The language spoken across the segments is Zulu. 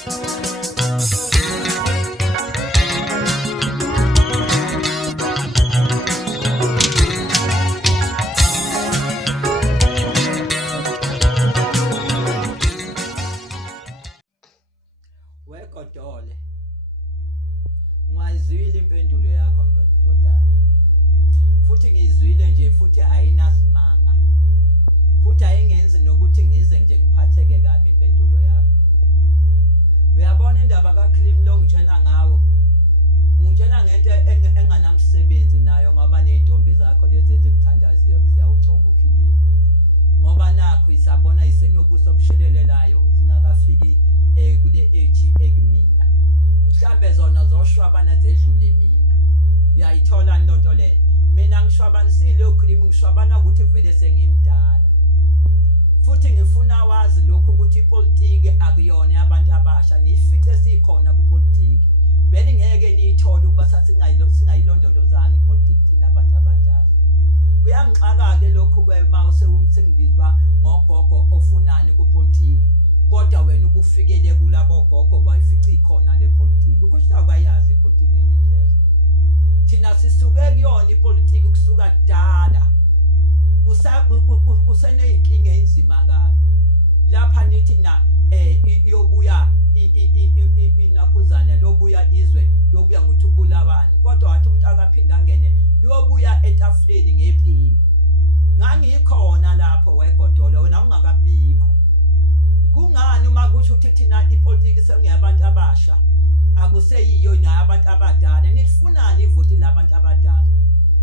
Wegodole, ungayizwile impendulo yakho ngododana. Futhi ngizwile nje futhi ayinasimanga. Futhi ayingenzi nokuthi ngize nje ngiphatheke kabi impendulo yakho. Uyabona indaba kaKlim lo ngitshela ngawo. Ungitshela ngento enganamsebenzi nayo ngoba nezintombi zakho lezi ezikuthandayo ziyawugcoba uKlim. Ngoba nakho isabona isenobuso obushelelelayo zingakafiki kule age ekumina. Mhlambe zona zoshwabana zedlule mina. Uyayithola into le. Mina ngishwabanisile uKlim ngishwabana ukuthi vele sengimdala. Futhi ngifuna wazi lokho ukuthi ipolitiki akuyona abantu abasha nifice sikhona kupolitiki. Bese ngeke niyithole ukuba singayilondolozanga ipolitiki thina abantu abadala. Kuyangixaka ke lokho kwema sengibizwa ngogogo ofunani kupolitiki. Kodwa wena ubufikele kulabo gogo wayifica ikhona le politiki. Kusho abayazi ipolitiki ngenye indlela. Thina sisuke kuyona ipolitiki kusuka kudala. Kuseneyinkinga enzima kabi. Lapha nithi na iyobuya inakhuzana lobuya izwe lobuya ngothi ubulabani. Kodwa wathi umuntu akaphinda angene lobuya etafuleni ngepini. Ngangikhona lapho wegodolo wena ungakabikho. Kungani uma kusho ukuthi thina ipolitiki sengiyabantu abasha akuseyiyo nabantu abadala nifunani ivoti labantu abadala.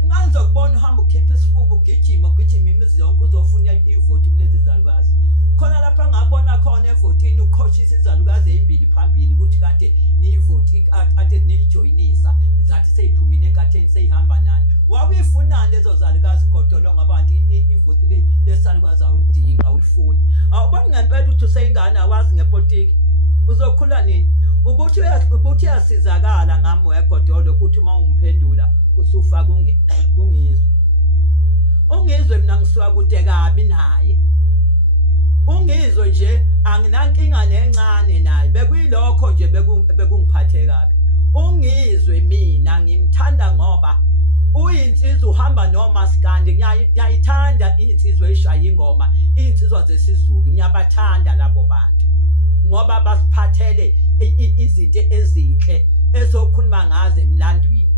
Ngizokubona uhamba ukhipha isifuba ugijima imizi yonke uzofuna ivoti kulezi zalukazi. Khona lapha ngabona khona evotini ukhoshisa izalukazi ezimbili phambili ukuthi kade niyivoti ade nijoyinisa zathi seyiphumile enkatheni seyihamba nani. Wawifunani lezo zalukazi godolo ngabantu ivoti lesalukazi awudinga awulifuni. Awuboni ngempela ukuthi useyingane awazi ngepolitiki. Uzokhula nini? Ubuthi yasizakala ngami wegodolo ukuthi uma umphendula usufaka ungizwe. Ungizwe mina ngisuka kude kabi naye. Ungizwe nje anginankinga nencane naye. Bekuyilokho nje bekungiphathe kabi. Ungizwe mina ngimthanda ngoba uyinsizwa uhamba nomaskandi. Ngiyayithanda insizwa eshaya ingoma, insizwa zesizulu. Ngiyabathanda labo bantu. Ngoba basiphathele izinto ezinhle ezokhuluma ngazo emlandweni.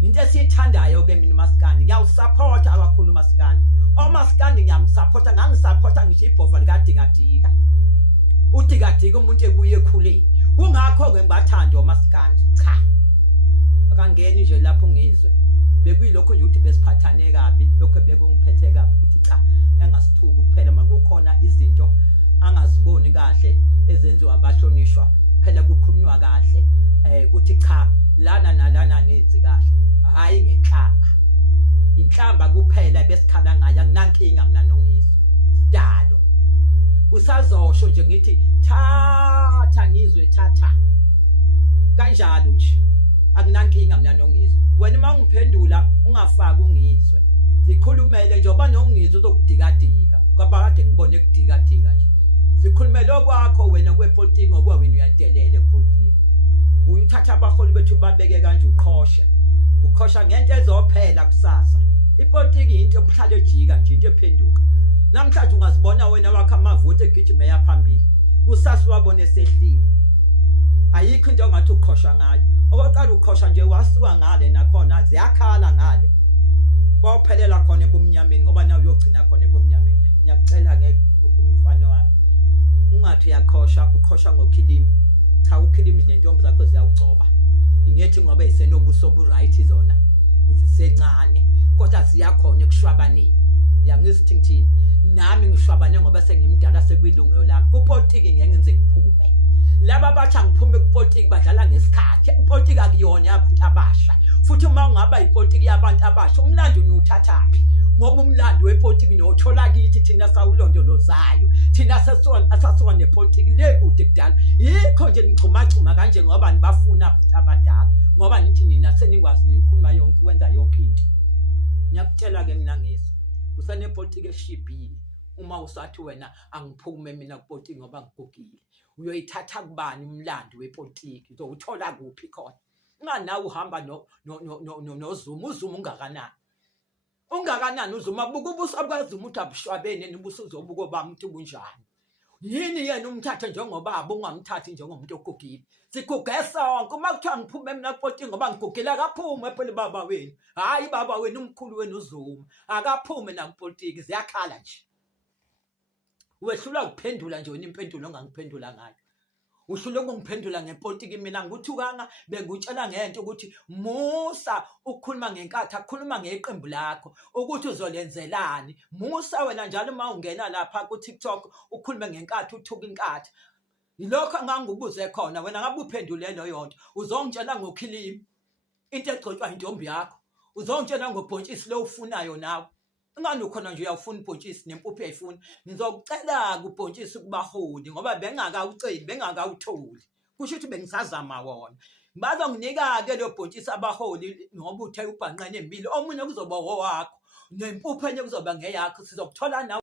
Into esithandayo ke mina umaskandi ngiyawusupporta kakhulu umaskandi. Omaskandi ngiyamsupporta ngangisupporta ngisho ibhova likadikadika. Udikadika umuntu ebuye ekhuleni. Kungakho ke ngibathanda omaskandi. Cha. Akangeni nje lapho ngizwe. Bekuyilokho nje ukuthi besiphathane kabi, lokho bekungiphethe kabi ukuthi cha engasithuki kuphela makukhona izinto angaziboni kahle ezenziwa abahlonishwa phela kukhulunywa kahle ukuthi cha lana nalana nenzi kahle hayi ngenhlamba inhlamba kuphela besikhala ngayo akunankinga mina nongizwe sidalo usazosho nje ngithi thatha ngizwe thatha kanjalo nje akunankinga mina nongizwe wena uma ungiphendula ungafaki ungizwe zikhulumele nje oba nongizwe uzokudikadika ngoba kade ngibone kudikadika nje sikhulumele okwakho wena kwepolitiki ngoba wena uyadelele kupolitiki uyuthatha abaholi bethu babeke kanje ukhosha ngento ezophela kusasa ipolitiki into emhlalo ejika nje into ephenduka namhlanje ungazibona wena wakho amavoti egijima yaphambili kusasa wabone sehlile ayikho into ongathi ukhosha ngayo okoqala ukhosha nje wasuka ngale nakhona ziyakhala ngale bawuphelela khona ebumnyameni ngoba nawe uyogcina khona ebumnyameni ngiyakucela ngeke wami ungathi uyakhosha ukhosha ngoKlim cha uKlim nentombi zakho ziyawugcoba ingethi ngoba isenobuso obu-right zona uzisencane kodwa ziyakhona ekushwabaneni yangisithi ngithini nami ngishwabane ngoba sengimdala sekwilungelo lami kupolitiki ngeke ngenze ngiphume laba bathi ngiphume kupolitiki badlala ngesikhathi ipolitiki akuyona yabantu abasha futhi uma ungaba ipolitiki yabantu abasha umlando unyuthathaphi ngoba umlando wepolitiki nothola kithi thina sawulondolozayo thina asasuka nepolitiki le kude kudala yikho nje ngixhumachuma kanje ngoba nibafuna abadala ngoba nithi nina seningwazi nikhuluma yonke wenza yonke into ngiyakutshela ke mina ngiso usanepolitiki eshibhile uma usathi wena angiphume mina kupolitiki ngoba ngigugile uyoyithatha kubani umlando wepolitiki uzowuthola kuphi khona nganawe uhamba noZuma uZuma ungakanani uZuma buka ubuso bukaZuma uthi abushwabene nobuso uzobuka bami uthi bunjani yini yena umthathe njengobaba ungamthathi njengomuntu ogugile siguge sonke uma kuthiwa ngiphume mina kupolitiki ngoba ngigugile akaphume phela baba wenu hayi baba wenu umkhulu wenu uZuma akaphume na kupolitiki ziyakhala nje wehlula ukuphendula nje wena impendulo ongangiphendula ngayo uhlule ukungiphendula ngepolitiki mina nguthukanga bengutshela ngento ukuthi musa ukukhuluma ngenkathi akukhuluma ngeqembu lakho ukuthi uzolenzelani musa wena njalo uma ungena lapha ku TikTok ukhulume ngenkathi uthuka inkathi yilokho angangubuze khona wena ngabe uphendule leyo yonto uzongitshela ngokhilimi into egcotshwa intombi yakho uzongitshela ngobhontshisi lo ufunayo nawe ngani ukhona nje uyafuna ubhontshisi nempuphu yayifuna ngizokucela kubhontshisi kubaholi ngoba bengakawuceli bengakawutholi kusho ukuthi bengisazama wona bazonginika ke lo bhontshisi abaholi ngoba uthe ubhanqane embili omunye kuzoba owakho nempuphu enye kuzoba ngeyakho sizokuthola nawe